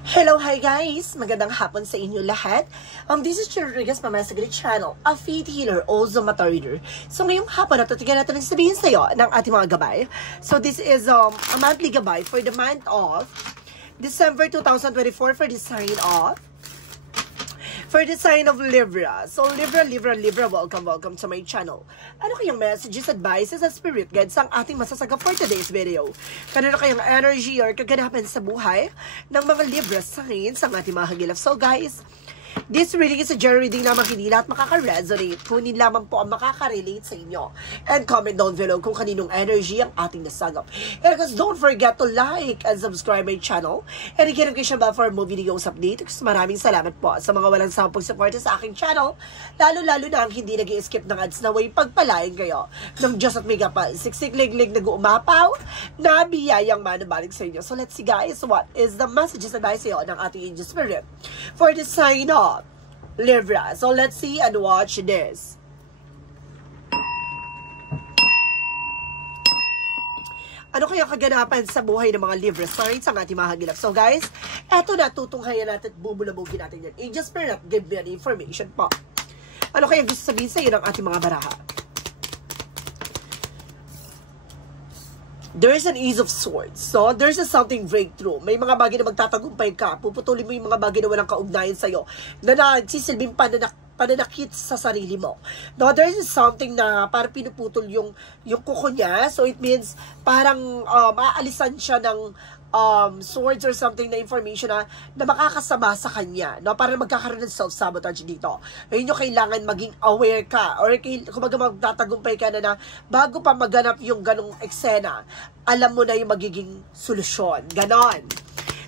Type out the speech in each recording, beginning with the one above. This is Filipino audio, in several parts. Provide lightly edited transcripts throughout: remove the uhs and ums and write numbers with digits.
Hello, hi guys! Magandang hapon sa inyo lahat. This is Rodriguez from my Saglit channel, a faith healer, also mata reader. So ngayong hapon na tignan natin ang sabihin sa iyo ng ating mga gabay. So this is a monthly gabay for the month of December 2024 for the sign of Libra. So Libra, welcome to my channel. Ano kayang messages, advices, at spirit guides ang ating masasaga for today's video? Kanino kayang energy or kaganapan sa buhay ng mga Libra signs ang ating mga hagilap? So guys, this reading is a general reading na hindi lahat makaka-resonate. Kunin lamang po ang makaka-relate sa inyo. And comment down below kung kaninong energy ang ating nasagap. And of course, don't forget to like and subscribe my channel. And i-get notification bell for more videos update. Maraming salamat po sa mga walang sawang pag-support sa aking channel. Lalo-lalo na ang hindi nag-i-skip ng ads na way pagpalain kayo ng Diyos at may kapal. Siksik-lig-lig nag-uumapaw na biyayang manabalik sa inyo. So let's see guys, what is the messages advice sa iyo ng ating angel spirit for the sign of Libra. So let's see and watch this. Ano kaya kaganapan sa buhay ng mga Libra signs ang ating mga hagilap? So guys, eto na, tutunghayan natin at bubulabugin natin yan. Angel Spirit, give me an information po. Ano kaya gusto sabihin sa iyo ng ating mga baraha? There is an Ace of Swords. So, there's a something breakthrough. May mga bagay na magtatagumpay ka. Puputulin mo yung mga bagay na walang kaugnayan sa'yo. Na nagsisilbing pananakit sa sarili mo. No, there is something na parang pinuputol yung kuko niya. So, it means parang aalisan siya ng swords or something na information na makakasama sa kanya. No? Para magkakaroon ng self-sabotage dito. Ayun yung kailangan maging aware ka. Or kung magtatagumpay ka na bago pa maganap yung ganong eksena, alam mo na yung magiging solusyon. Ganon.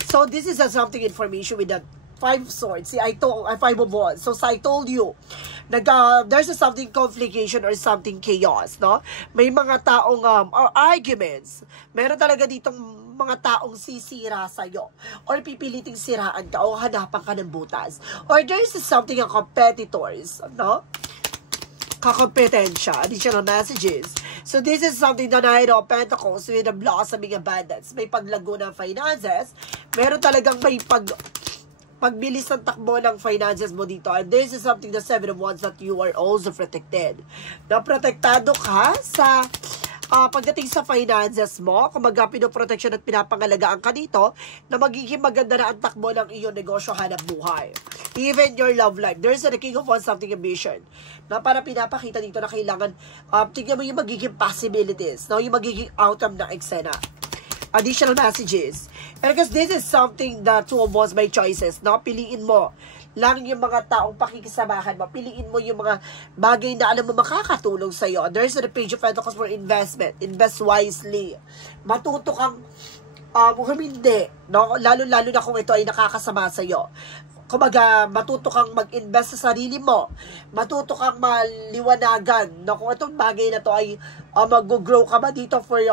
So, this is something information with the Five of Swords. See, Five of Wands. So, I told you, there's a something complication or something chaos, no? May mga taong arguments. Meron talaga ditong mga taong sisira sa'yo. Or pipiliting siraan ka o hanapan ka ng butas. Or there's something ang competitors, no? Kakompetensya, additional messages. So, this is something the Knight of Pentacles with the blossoming abundance. May paglago ng finances. Meron talagang may pagbilis ng takbo ng finances mo dito. And this is something the Seven of Wands that you are also protected. Na protektado ka sa pagdating sa finances mo, kumaga pinoprotection at pinapangalagaan ka dito, na magiging maganda na ang takbo ng iyong negosyo, hanap buhay. Even your love life. There's a King of Wands something ambition. Na para pinapakita dito na kailangan, tignan mo yung magiging possibilities, no? Yung magiging outcome ng eksena. Additional messages. And because this is something that Two of Wands by choices, no? Piliin mo lang yung mga taong pakikisamahan mo. Piliin mo yung mga bagay na alam mo makakatulong sa'yo. There's a Page of Pentacles for investment. Invest wisely. Matuto kang humindi, no? Lalo-lalo na kung ito ay nakakasama sa'yo. Kumbaga, matuto kang mag-invest sa sarili mo. Matuto kang maliwanagan na kung itong bagay na to ay mag-grow ka ba dito for,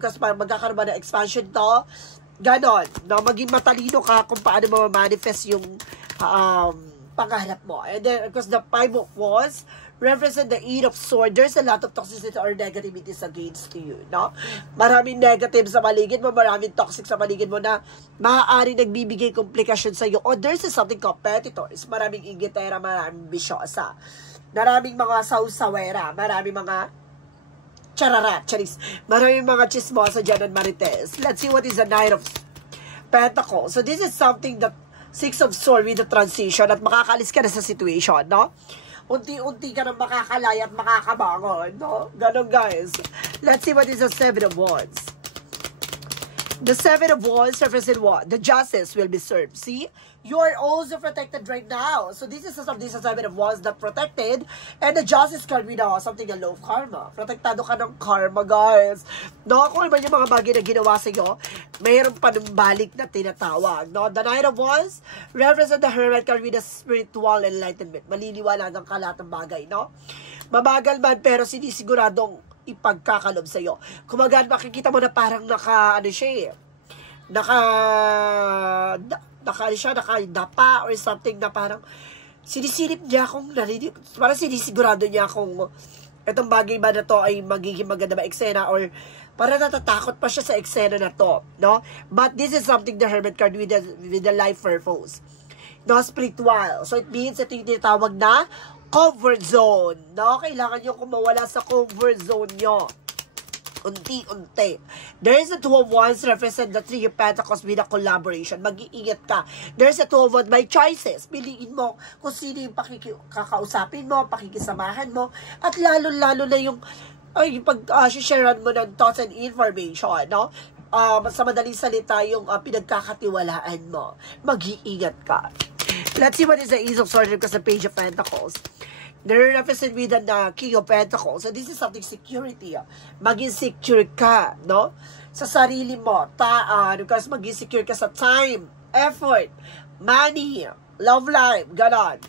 kasi magkakaroon ba ng expansion to? Ganon. Na maging matalino ka kung paano mo manifest yung pangarap mo. And then, because the Five of Wands represent the Eight of Swords, there's a lot of toxicity or negativities against you, no? Maraming negative sa paligid mo, maraming toxic sa paligid mo na maaaring nagbibigay komplikasyon sa iyo. Or there's something competitors, maraming ingitera, maraming bisyosa, maraming mga sausawera, maraming mga chararat, charis, maraming mga chismosa dyan and marites. Let's see what is the Knight of Pentacles. So this is something that Six of Swords with the transition at makakaalis ka na sa situation, no? Unti-unti ka nang makakalaya at makakabangon, no? Ganon, guys. Let's see what is the Seven of Wands. The Seven of Wands represent what? The justice will be served. See? You are also protected right now. So this is something sa Seven of Wands that protected. And the justice card with something a low karma. Protektado ka ng karma, guys. No? Kung ano yung mga bagay na ginawa sa iyo, mayroon pa ng balik na tinatawag. No? The Knight of Wands represent the Hermit card with the spiritual enlightenment. Maliliwanagan ka lahat ng bagay, no? Mabagal man, pero sinisiguradong ipagkakalob sa iyo. Kumagan, makikita mo na parang nakadapa or something na parang sinisilip niya akong parang sinisigurado niya kung itong bagay ba na to ay magiging maganda ba eksena or Para natatakot pa siya sa eksena na to, no? But this is something the Hermit card with the life purpose. No, spiritual. So, it means ito yung tinatawag na comfort zone, no? Kailangan nyo kumawala sa comfort zone nyo. Unti-unti. There is a Two of Wands represent the Three of Pentacles with a collaboration. Mag-iingat ka. There is a Two of Wands by choices. Piliin mo kung sino yung kakausapin mo, pakikisamahan mo, at lalo-lalo na yung pag-sharean mo ng thoughts and information, no? Sa madaling salita, yung pinagkakatiwalaan mo. Mag-iingat ka. Let's see what is the Ace of Swords because the Page of Pentacles. They're represented with the King of Pentacles. So, this is something security. Maging secure ka, no? Sa sarili mo. Because maging secure ka sa time, effort, money, love life, ganon.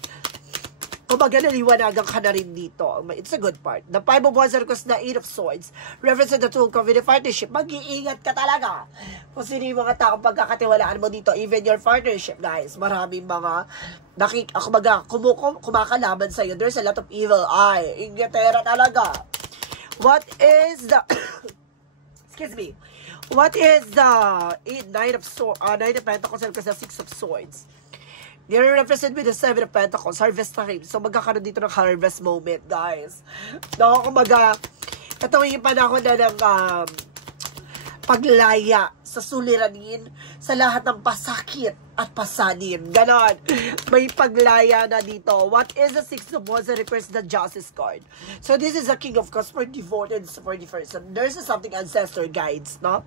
Kumbaga, naliwanagan ka na rin dito. It's a good part. The Five of Wands because the Eight of Swords represent the two of the partnership. Mag-iingat ka talaga. Kung sino yung mga taong pagkakatiwalaan mo dito, even your partnership, guys. Maraming mga kumakalaban sa'yo. There's a lot of evil eye. Ingatera talaga. What is the excuse me. What is the Nine of Pentacles because the Six of Swords? They're represented with the Seven of Pentacles, harvest time. So, magkakaroon dito ng harvest moment, guys. No, kumbaga, ito yung panahon na ng paglaya sa suliranin, sa lahat ng pasakit at pasanin. Ganon. May paglaya na dito. What is the Six of Wands that requires the Justice card? So, this is the King of Cups for devoted for the person. There's something ancestor guides, no?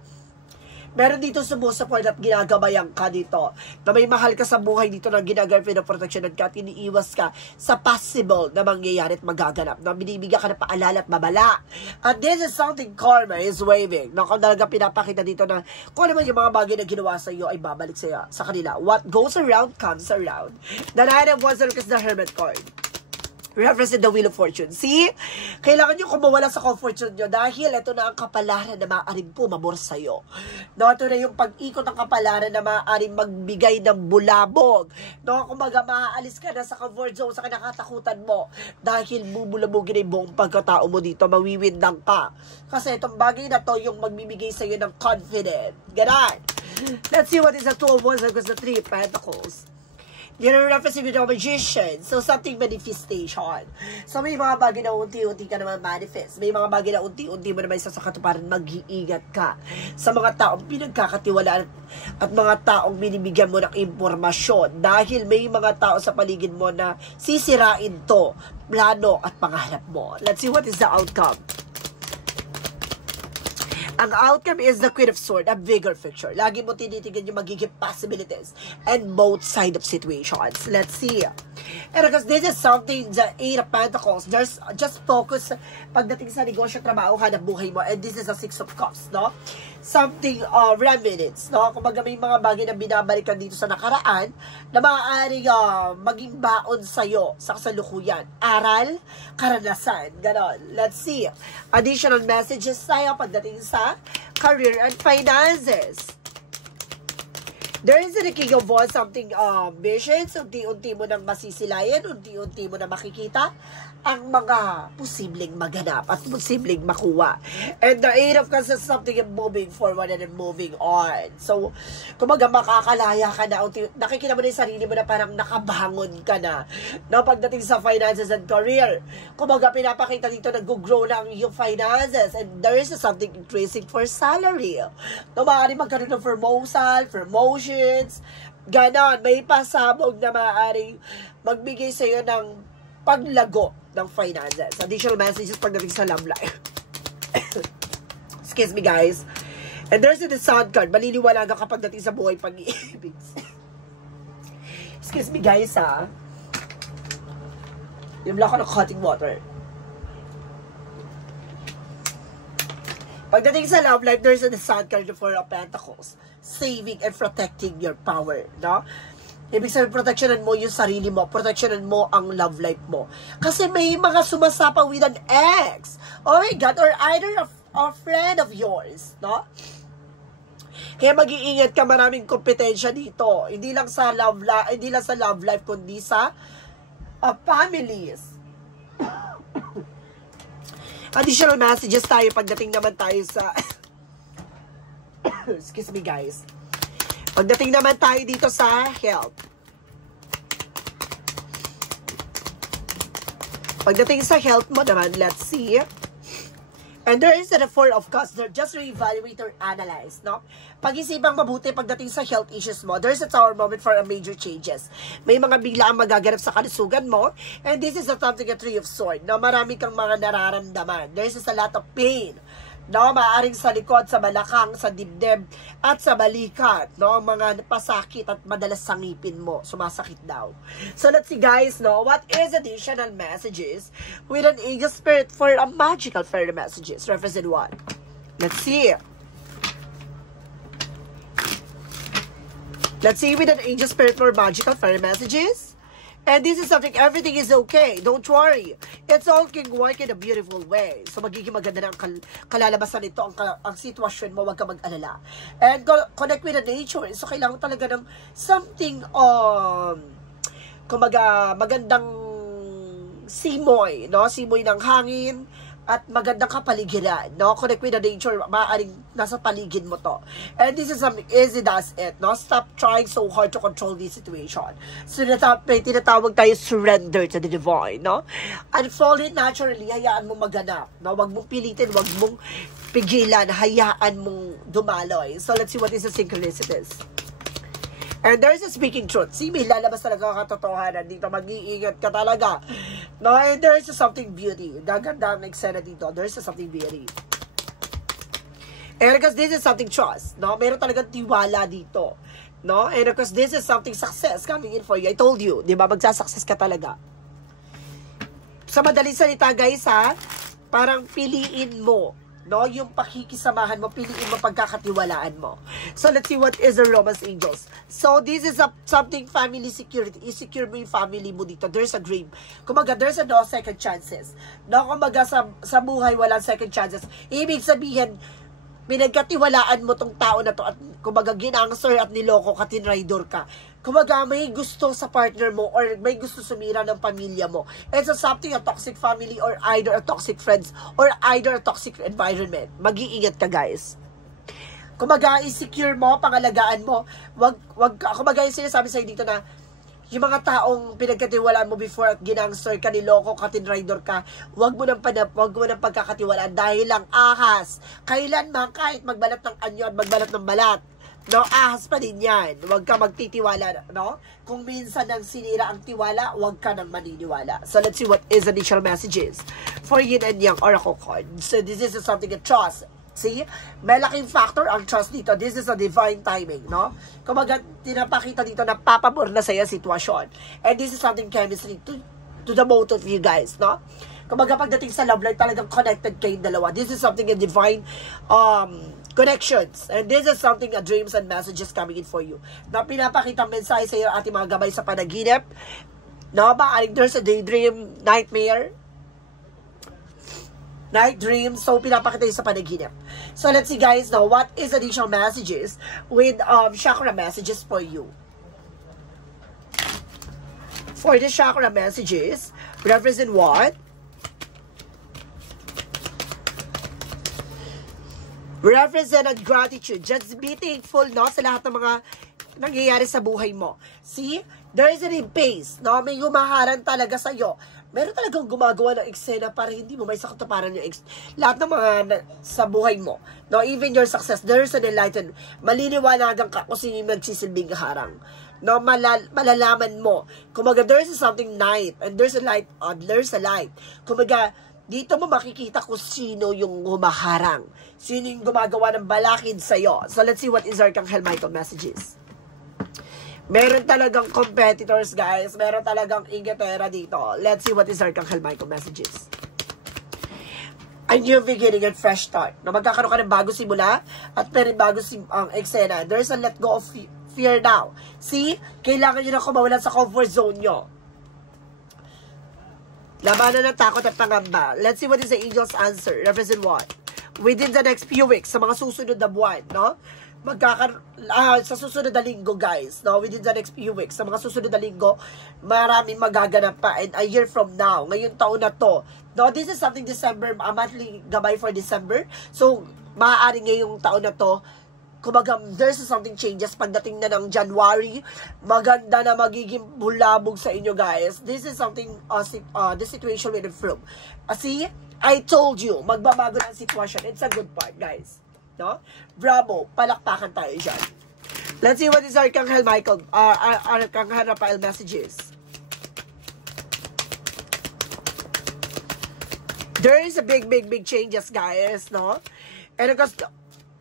Meron dito sumusupport at ginagabayan ka dito. Na may mahal ka sa buhay dito na ginagawa pinoproteksyonan ka at iniiwas ka sa possible na mangyayari at magaganap. Na binibigyan ka na paalala at babala. And this is something karma is waving. Na kung talaga pinapakita dito na kung ano man yung mga bagay na ginawa sa iyo ay babalik sa kanila. What goes around comes around. The Nine of Wands is the Hermit card. Represent the Wheel of Fortune. See? Kailangan nyo kumawala sa comfort zone nyo dahil ito na ang kapalaran na maaaring pumabor sa'yo. No, ito na yung pag-ikot ng kapalaran na maaaring magbigay ng bulabog. No, kumaga maaalis ka na sa comfort zone, sa kinakatakutan mo. Dahil bubulabogin na yung buong pagkatao mo dito, mawiwindang ka. Kasi itong bagay na to yung magbibigay sa'yo ng confident. Ganon. Let's see what is the Two of Wands because the Three of Pentacles. You're representing with a magician. So, something manifestation. So, may mga bagay na unti-unti ka naman manifest. May mga bagay na unti-unti mo naman isa sa katuparan, mag-iingat ka sa mga taong pinagkakatiwalaan at mga taong binibigyan mo ng impormasyon. Dahil may mga tao sa paligid mo na sisirain to, plano at pangarap mo. Let's see what is the outcome. Ang outcome is the Queen of Swords, a bigger picture. Lagi mo tinitignan yung magiging possibilities and both side of situations. Let's see. And because this is something, the Eight of Pentacles, there's just focus pagdating sa negosyo, trabaho, hanap buhay mo. And this is a Six of Cups, no? Something remnants, no? Kumbaga may mga bagay na binabalikan dito sa nakaraan na maaaring maging baon sa'yo sa kasalukuyan. Aral, karanasan, ganon. Let's see. Additional messages sa'yo pagdating sa career and finances. There is the King of Wands, something visions, unti-unti mo nang masisilayan, unti-unti mo na makikita ang mga posibleng maganap at posibleng makuha. And the Eight of Cups is something moving forward and moving on. So, kumaga makakalaya ka na, nakikita mo na yung sarili mo na parang nakabangon ka na. No, pagdating sa finances and career, kumaga pinapakita dito nag-grow na ang iyong finances and there is something increasing for salary. No, maaari magkaroon ng promotions, ganon, may pasabog na maaaring magbigay sa iyo ng paglago ng finances. Additional messages pagdating sa love life. Excuse me, guys. And there's the Sun card. Maliliwanagan kapag dating sa buhay pag-iibig. Excuse me, guys, ha. Yung ako ng cutting water. Pagdating sa love life, there's the Sun card, the Four of Pentacles. Saving and protecting your power, no? Ibig sabihin, protectionan mo yung sarili mo, protectionan mo ang love life mo. Kasi may mga sumasapa with an ex. Oh my God, or either a friend of yours, no? Kaya mag-iingat ka, maraming kompetensya dito. Hindi lang sa love life, kundi sa families. Additional messages tayo pagdating naman tayo sa Excuse me, guys. Pagdating naman tayo dito sa health. Pagdating sa health mo naman, let's see. And there is a Four of Cups. They're just reevaluate or analyze, no? Pag-isipang mabuti pagdating sa health issues mo, there's a Tower moment for a major changes. May mga biglaang magaganap sa kalusugan mo. And this is something a Three of Swords, no? Marami kang mga nararamdaman. There's a lot of pain, no? Maaring sa likod, sa balakang, sa dibdib, at sa balikat, no? Mga pasakit at madalas sa ngipin mo. Sumasakit daw. So, let's see, guys, no? What is additional messages with an angel spirit for a magical fairy messages? Represent what? Let's see. Let's see with an angel spirit for magical fairy messages. And this is something, everything is okay. Don't worry. It's all can work in a beautiful way. So, magiging maganda na ang kalalabasan nito, ang sitwasyon mo, huwag ka mag-alala. And connect with the nature. So, kailangan talaga ng something, kumaga, magandang simoy, no? Simoy ng hangin, at magandang kapaligiran, no? Connect with the nature, maaaring nasa paligid mo to. And this is something easy does it, no? Stop trying so hard to control this situation. So, tinatawag tayo surrender to the divine, no? And follow it naturally, hayaan mo maganap, no? Wag mong pilitin, wag mong pigilan, hayaan mong dumaloy. So, let's see what is the synchronicities. And there is a speaking truth. See, may lalabas talaga katotohanan dito. Mag-iingat ka talaga. No, and there is something beauty. Gaganda ang eksena dito. There is something beauty. And because this is something trust. No, meron talagang tiwala dito. No, and because this is something success coming in for you. I told you, di ba? Magsasuccess ka talaga. Sa madaling salita, guys, ha? Parang piliin mo. No, yung pakikisamahan mo, piliin mo, pagkakatiwalaan mo. So, let's see what is the Romance Angels. So, this is something family security. I-secure mo yung family mo dito. There's a dream. Kumaga, there's no second chances. No, kumaga, sa buhay, walang second chances. Ibig sabihin, pinagkatiwalaan mo tong tao na to at kumaga, ginangster at niloko ka, tinraidor ka. Kumaga, may gusto sa partner mo or may gusto sumira ng pamilya mo. It's something a toxic family or either a toxic friends or either a toxic environment. Mag-iingat ka, guys. Kumaga, i-secure mo, pangalagaan mo. Kumaga, yung sinasabi sa'yo dito na yung mga taong pinagkatiwalaan mo before at ginangster ka, niloko ka, tinraidor ka, wag mo nang pagkakatiwalaan dahil lang ahas. Kailanman, kahit magbalat ng anyo at magbalat ng balat, no, ahas pa din yan. Huwag ka magtitiwala, no? Kung minsan nang sinira ang tiwala, huwag ka nang maniniwala. So, let's see what is additional messages for Yin and Yang Oracle card. So, this is something that trust. See? May laking factor ang trust dito. This is a divine timing, no? Kumaga, tinapakita dito na papabor na sa'yo sitwasyon. And this is something chemistry to the both of you guys, no? Kumaga, pagdating sa love life, talagang connected kayong dalawa. This is something a divine, connections. And this is something a dreams and messages coming in for you. Na pinapakita mensahe sa iyo ating mga gabay sa panaginip. No, maaring there's a daydream, nightmare, night dream. So, pinapakita yung sa panaginip. So, let's see, guys, now, what is additional messages with chakra messages for you? For the chakra messages, represent what? Represent gratitude. Just be thankful, no, sa lahat ng mga nangyayari sa buhay mo. See? There is a pace, no? May humaharang talaga sa'yo. Meron talagang gumagawa ng eksena para hindi mo may sakatuparan yung lahat ng mga sa buhay mo. No? Even your success, there is an enlightenment. Maliliwanagan ka kung sino yung nagsisilbing harang. No? Malalaman mo. Kumaga, there is something night, and there's a light, there's a light. Kumaga, dito mo makikita kung sino yung humaharang. Sino yung gumagawa ng balakid sa'yo. So, let's see what is Archangel Michael messages. Meron talagang competitors, guys. Meron talagang ingatera dito. Let's see what is Archangel Michael messages. A new beginning and fresh start. Na magkakaroon ka ng bago simula at meron bago ang eksena. There's a let go of fear now. See? Kailangan nyo na kumawalan sa comfort zone nyo. Labanan ng takot at pangamba. Let's see what is the angel's answer. Represent what? Within the next few weeks, sa mga susunod na buwan, no? Sa susunod na linggo, guys, no? Within the next few weeks, sa mga susunod na linggo, maraming magaganap pa. And a year from now, ngayong taon na to, no? This is something December, a monthly gabay for December. So, maaaring ngayong taon na to, Kumbaga, there's something changes pagdating na ng January. Maganda na magiging bulabog sa inyo, guys. This is something, the situation will improve. See, I told you, magbabago ng sitwasyon. It's a good part, guys. No? Bravo, palakpakan tayo dyan. Let's see what is Archangel Michael, Archangel Raphael messages. There is a big changes, guys, no? And because,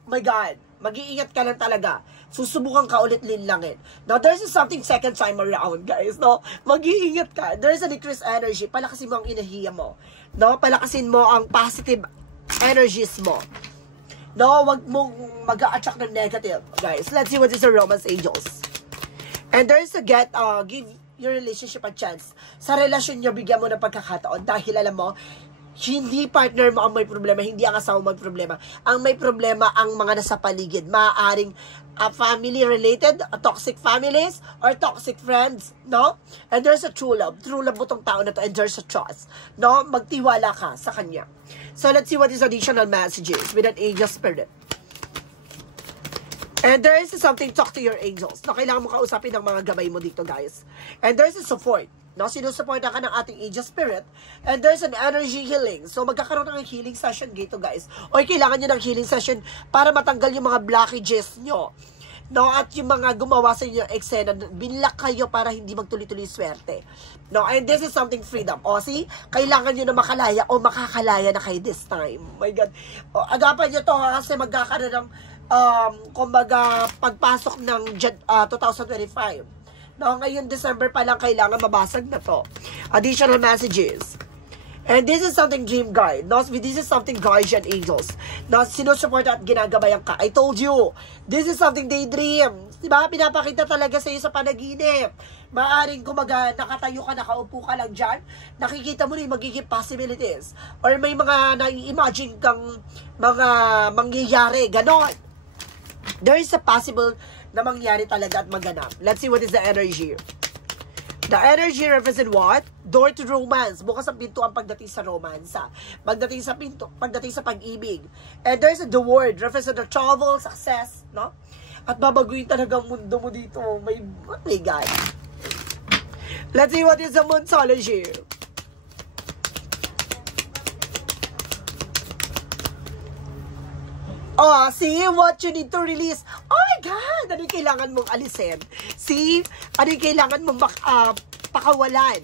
my God, mag-iingat ka lang talaga. Susubukan ka ulit linlangin. Now, there's something second time around, guys, no? Mag-iingat ka. There's a decreased energy. Palakasin mo ang inahiya mo. No? Palakasin mo ang positive energies mo. No? Wag mong mag-a-attract ng negative, guys. Let's see what is the Romance Angels. And there's a give your relationship a chance. Sa relasyon nyo, bigyan mo ng pagkakataon. Dahil alam mo, hindi partner mo ang may problema, hindi ang asawa mo may problema. Ang may problema ang mga nasa paligid. Maaaring family-related, toxic families, or toxic friends, no? And there's a true love. True love mo tong tao na to, and there's a trust. No? Magtiwala ka sa kanya. So, let's see what is additional messages with an angel spirit. And there is something, talk to your angels. No, kailangan mo kausapin ng mga gabay mo dito, guys. And there's a support. No, sinusuporta ka ng ating angel spirit. And there's an energy healing. So, magkakaroon ng healing session dito, guys. O, kailangan nyo ng healing session para matanggal yung mga blockages nyo. No, at yung mga gumawa sa inyo eksena, binlock kayo para hindi magtuloy-tuloy swerte. No, and this is something freedom. O, see, kailangan nyo na makalaya o makakalaya na kayo this time. Oh my God. O, agapan nyo to, kasi magkakaroon ng, kumbaga, pagpasok ng 2025. No, ngayon, December pa lang, kailangan mabasag na to. Additional messages. And this is something dream guide. No, this is something guardian angels. No, sinusupport at ginagabayan ka. I told you, this is something daydream. Diba? Pinapakita talaga sa iyo sa panaginip. Maaring kumaga, nakatayo ka, nakaupo ka lang dyan, nakikita mo na yung magiging possibilities. Or may mga nai-imagine kang mga mangyayari. Ganon. There is a possible na mangyari talaga at maganap. Let's see what is the energy. The energy represent what? Door to romance. Bukas ang pinto ang pagdating sa romansa. Pagdating sa pinto, pagdating sa pag-ibig. And there's the word represent the travel, success, no? At babaguhin talaga ang mundo mo dito. Oh my God. Let's see what is the Moonology. Oh, see what you need to release. Oh my God! Ano yung kailangan mong alisin? See? Ano yung kailangan mong pakawalan?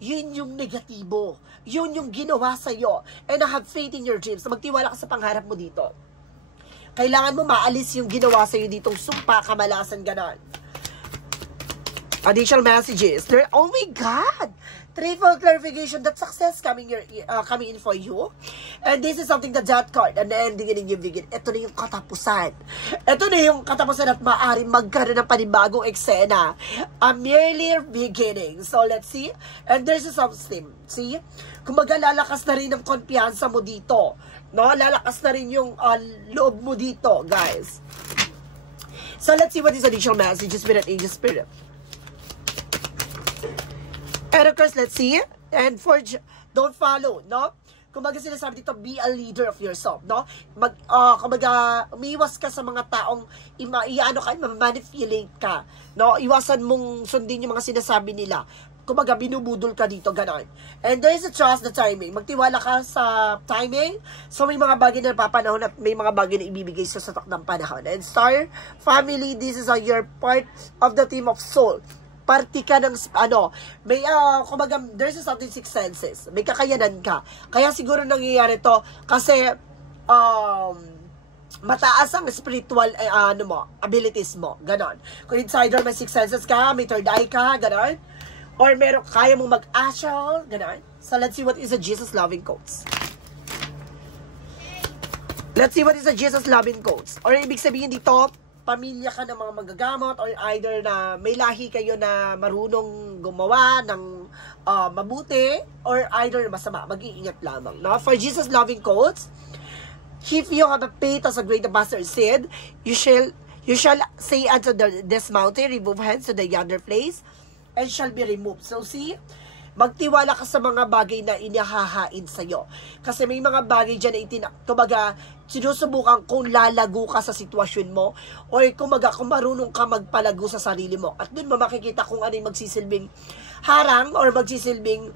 Yun yung negatibo. Yun yung ginawa sa'yo. And have faith in your dreams. Magtiwala ka sa pangarap mo dito. Kailangan mo maalis yung ginawa sa'yo ditong sumpa, kamalasan, ganon. Additional messages. Oh my God! Triple clarification that success coming in for you. And this is something, the Death card, an ending and a new beginning. Ito na yung katapusan. Ito na yung katapusan at maaaring magkaroon ng panibagong eksena. A merely beginning. So, let's see. And there's something. See? Kumbaga, lalakas na rin ang kumpiyansa mo dito. No? Lalakas na rin yung loob mo dito, guys. So, let's see what is additional messages with an angel spirit. And of course, let's see. And don't follow, no? Kumbaga sinasabi dito, be a leader of yourself, no? Kumbaga, umiwas ka sa mga taong manipulate ka, no? Iwasan mong sundin yung mga sinasabi nila. Kumbaga, binubudol ka dito, ganon. And there is a trust the timing. Magtiwala ka sa timing. So, may mga bagay na napapanahon at may mga bagay na ibibigay sa satak ng panahon. And Star Family, this is your part of the team of soul. Party ka ng, may, kumbaga, there's something six senses. May kakayanan ka. Kaya siguro nangyayari to kasi, mataas ang spiritual, abilities mo. Ganon. Kung insider, may six senses ka, may third eye ka, ganon. Or meron, kaya mong mag-astral, ganon. So, let's see what is a Jesus loving quotes. Let's see what is a Jesus loving quotes. Or ibig sabihin dito, pamilya ka ng mga magagamot or either na may lahi kayo na marunong gumawa ng mabuti or either masama, mag-iingat lamang. No? For Jesus loving quotes, if you have a faith as a great ambassador said, you shall say unto this mountain, remove hence to the yonder place, and shall be removed. So see, Magtiwala ka sa mga bagay na inihahain sa'yo. Kasi may mga bagay dyan na kumbaga, sinusubukan kung lalago ka sa sitwasyon mo or kumbaga kung marunong ka magpalago sa sarili mo. At dun mo makikita kung ano yung magsisilbing harang or magsisilbing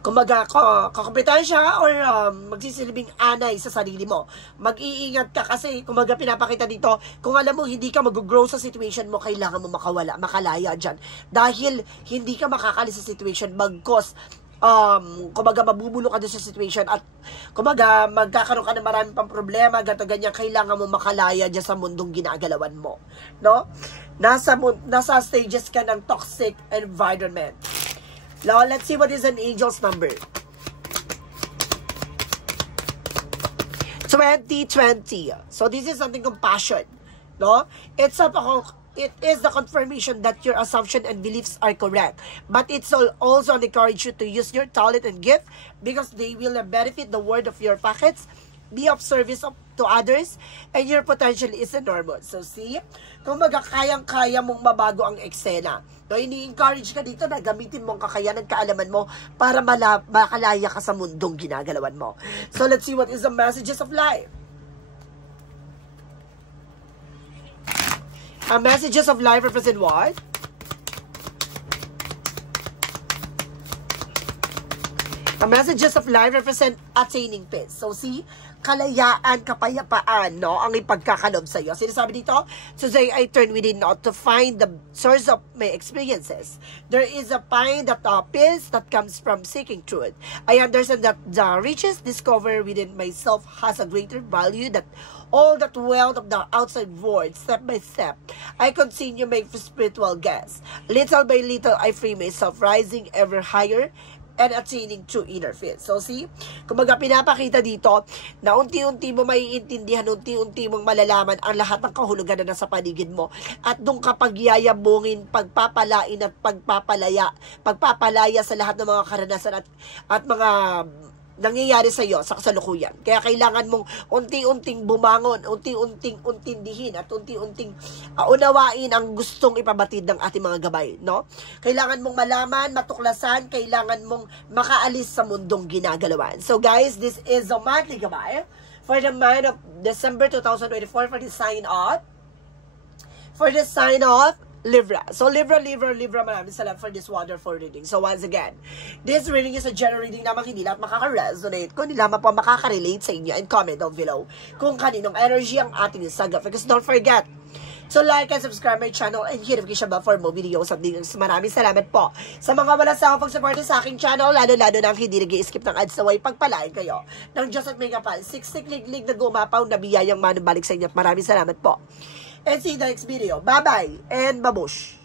kumbaga, kakompetansya or magsisilbing anay sa sarili mo. Mag-iingat ka kasi, kumbaga, pinapakita dito, kung alam mo, hindi ka mag-grow sa situation mo, kailangan mo makalaya dyan. Dahil, hindi ka makakalis sa situation, bagkos, kumbaga, mabubulo ka doon sa situation at, kumbaga, magkakaroon ka ng maraming pang problema, gato ganyan, kailangan mo makalaya dyan sa mundong ginagalawan mo. No? Nasa stages ka ng toxic environment. Now, let's see what is an angel's number. 2020. So, this is something compassion. No? It is the confirmation that your assumption and beliefs are correct. But it's also encourage you to use your talent and gift because they will benefit the world of your pockets, be of service to others, and your potential is enormous. So, see? Kung kayang-kaya mong mabago ang eksena. No, ini-encourage ka dito na gamitin mo ang kakayanan, kaalaman mo para makalaya ka sa mundong ginagalawan mo. So, let's see what is the messages of life. Messages of life represent what? Messages of life represent attaining peace. So, see? Kalayaan, kapayapaan, no? Ang ipagkakalob sa iyo. Sinasabi dito, today I turn within not to find the source of my experiences. There is a find that peace that comes from seeking truth. I understand that the riches discovered within myself has a greater value that all that wealth of the outside world, step by step. I continue my spiritual guess. Little by little, I free myself, rising ever higher and attaining true inner peace. So, see? Kumbaga, pinapakita dito na unti-unti mo maiintindihan, unti-unti mong malalaman ang lahat ng kahulugan na nasa paligid mo. At doon kapag yayabungin, pagpapalain at pagpapalaya sa lahat ng mga karanasan at mga nangyayari sa iyo sa kasalukuyan. Kaya kailangan mong unti-unting bumangon, unti-unting untindihin at unti-unting unawain ang gustong ipabatid ng ating mga gabay, no? Kailangan mong malaman, matuklasan, kailangan mong makaalis sa mundong ginagalawan. So guys, this is a monthly gabay for the month of December 2024 for the sign of Libra. So, Libra, maraming salamat for this wonderful reading. So, once again, this reading is a general reading na hindi lahat makaka-resonate. Kung hindi lamang po makaka-relate sa inyo and comment down below kung kaninong energy ang ating sagot. Because don't forget to like and subscribe my channel and hit notification bell for more videos at videos. Maraming salamat po sa mga wala sa pag-support sa aking channel, lalo-lalo na hindi nag-i-skip ng ads naway pagpalain kayo ng Diyos at may kapal. Siksik liglig na gumapaw na biyayang manubalik sa inyo. Maraming salamat po. And see you in the next video. Bye-bye and babush!